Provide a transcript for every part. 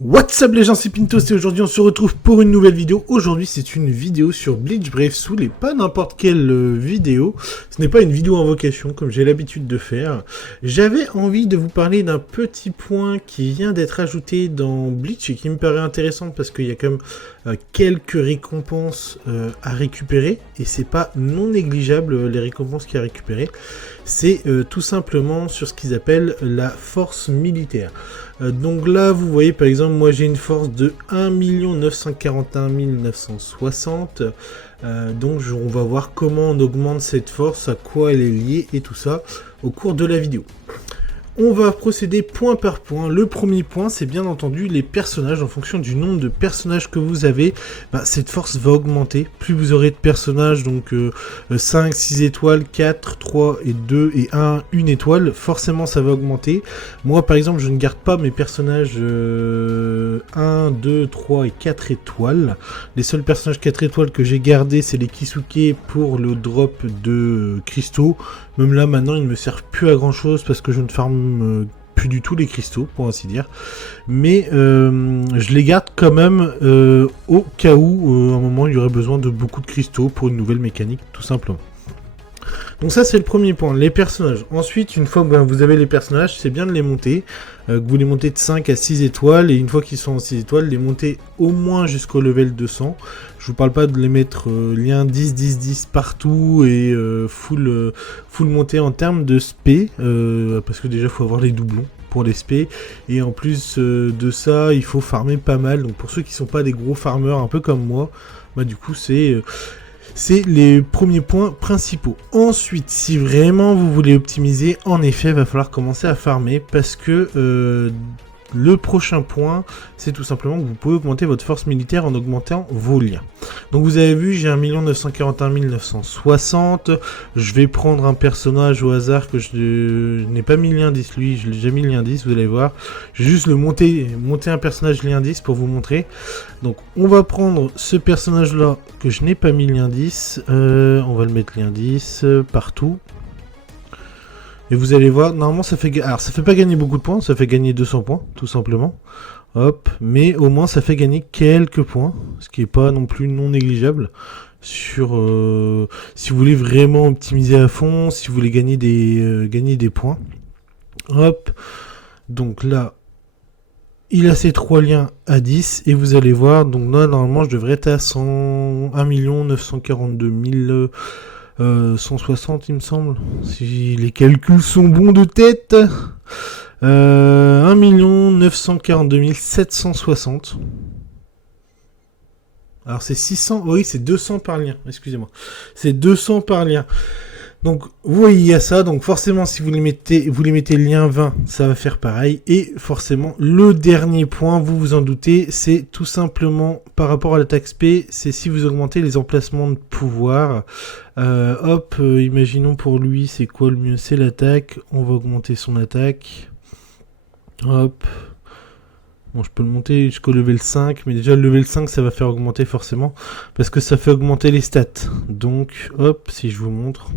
What's up les gens, c'est Pintos et aujourd'hui on se retrouve pour une nouvelle vidéo. Aujourd'hui c'est une vidéo sur Bleach Brave Soul et pas n'importe quelle vidéo. Ce n'est pas une vidéo invocation comme j'ai l'habitude de faire. J'avais envie de vous parler d'un petit point qui vient d'être ajouté dans Bleach et qui me paraît intéressant parce qu'il y a quand même quelques récompenses à récupérer. Et c'est pas non négligeable les récompenses qu'il y a à récupérer. C'est tout simplement sur ce qu'ils appellent la force militaire. Donc là, vous voyez par exemple, moi j'ai une force de 1 941 960. Donc on va voir comment on augmente cette force, à quoi elle est liée et tout ça au cours de la vidéo. On va procéder point par point. Le premier point, c'est bien entendu les personnages. En fonction du nombre de personnages que vous avez, cette force va augmenter. Plus vous aurez de personnages, donc 5, 6 étoiles, 4, 3 et 2 et 1, 1 étoile, forcément ça va augmenter. Moi par exemple, je ne garde pas mes personnages 1, 2, 3 et 4 étoiles. Les seuls personnages 4 étoiles que j'ai gardés, c'est les Kisuke pour le drop de cristaux. Même là, maintenant, ils ne me servent plus à grand chose parce que je ne farme plus du tout les cristaux, pour ainsi dire. Mais je les garde quand même au cas où, à un moment, il y aurait besoin de beaucoup de cristaux pour une nouvelle mécanique, tout simplement. Donc ça, c'est le premier point, les personnages. Ensuite, une fois que vous avez les personnages, c'est bien de les monter. Que vous les montez de 5 à 6 étoiles. Et une fois qu'ils sont en 6 étoiles, les monter au moins jusqu'au level 200. Je vous parle pas de les mettre lien 10, 10, 10 partout et full montée en termes de SP. Parce que déjà, il faut avoir les doublons pour les SP. Et en plus de ça, il faut farmer pas mal. Donc pour ceux qui sont pas des gros farmers, un peu comme moi, du coup, c'est les premiers points principaux. Ensuite, si vraiment vous voulez optimiser, en effet, il va falloir commencer à farmer parce que le prochain point, c'est tout simplement que vous pouvez augmenter votre force militaire en augmentant vos liens. Donc vous avez vu, j'ai 1 941 960. Je vais prendre un personnage au hasard que je n'ai pas mis lien 10, lui, je l'ai déjà mis lien 10, vous allez voir. Je vais juste le monter un personnage lien 10 pour vous montrer. Donc on va prendre ce personnage là que je n'ai pas mis lien 10. On va le mettre lien 10 partout. Et vous allez voir, normalement ça fait... Alors ça fait pas gagner beaucoup de points, ça fait gagner 200 points, tout simplement. Hop, mais au moins ça fait gagner quelques points, ce qui est pas non plus non négligeable. Sur si vous voulez vraiment optimiser à fond, si vous voulez gagner des points. Hop, donc là, il a ses 3 liens à 10, et vous allez voir, donc là normalement je devrais être à 101 942 000... 160 il me semble, si les calculs sont bons de tête. 1 942 760. Alors c'est 600, oui c'est 200 par lien, excusez-moi. C'est 200 par lien. Donc vous voyez il y a ça, donc forcément si vous les mettez lien 20, ça va faire pareil. Et forcément le dernier point, vous vous en doutez, c'est tout simplement par rapport à l'attaque SP, c'est si vous augmentez les emplacements de pouvoir. Imaginons pour lui c'est quoi le mieux, c'est l'attaque, on va augmenter son attaque. Hop. Bon, je peux le monter jusqu'au level 5, mais déjà le level 5 ça va faire augmenter forcément, parce que ça fait augmenter les stats. Donc hop, si je vous montre...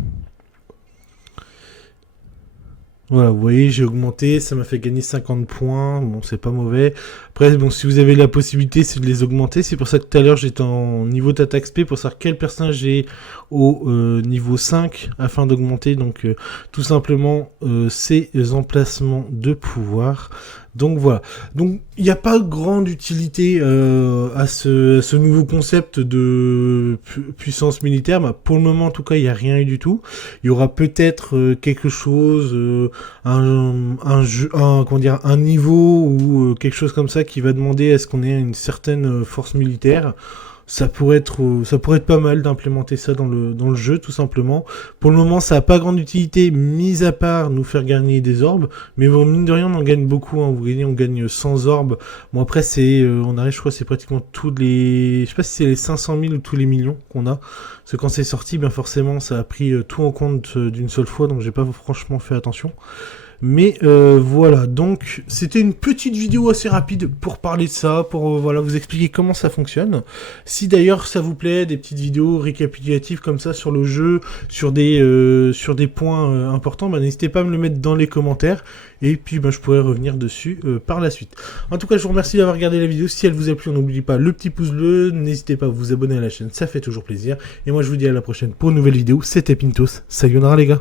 Voilà, vous voyez, j'ai augmenté, ça m'a fait gagner 50 points, bon, c'est pas mauvais. Après, bon, si vous avez la possibilité, c'est de les augmenter. C'est pour ça que tout à l'heure, j'étais en niveau d'attaque SP pour savoir quel personnage j'ai au niveau 5 afin d'augmenter. Donc, tout simplement, ces emplacements de pouvoir. Donc, voilà. Donc, il n'y a pas grande utilité à ce nouveau concept de puissance militaire. Pour le moment, en tout cas, il n'y a rien eu du tout. Il y aura peut-être quelque chose... un niveau ou quelque chose comme ça qui va demander à ce qu'on ait une certaine force militaire. Ça pourrait être pas mal d'implémenter ça dans le jeu, tout simplement. Pour le moment, ça n'a pas grande utilité, mis à part nous faire gagner des orbes. Mais bon, mine de rien, on en gagne beaucoup. Hein. On gagne 100 orbes. Bon, après, on arrive, je crois, c'est pratiquement tous les... Je sais pas si c'est les 500 000 ou tous les millions qu'on a. Parce que quand c'est sorti, bien forcément, ça a pris tout en compte d'une seule fois. Donc, j'ai pas franchement fait attention. Mais voilà, donc c'était une petite vidéo assez rapide pour parler de ça, pour voilà vous expliquer comment ça fonctionne. Si d'ailleurs ça vous plaît, des petites vidéos récapitulatives comme ça sur le jeu, sur des points importants, bah, n'hésitez pas à me le mettre dans les commentaires. Et puis bah, je pourrai revenir dessus par la suite. En tout cas, je vous remercie d'avoir regardé la vidéo. Si elle vous a plu, n'oubliez pas le petit pouce bleu. N'hésitez pas à vous abonner à la chaîne, ça fait toujours plaisir. Et moi je vous dis à la prochaine pour une nouvelle vidéo. C'était Pintos. Sayonara les gars.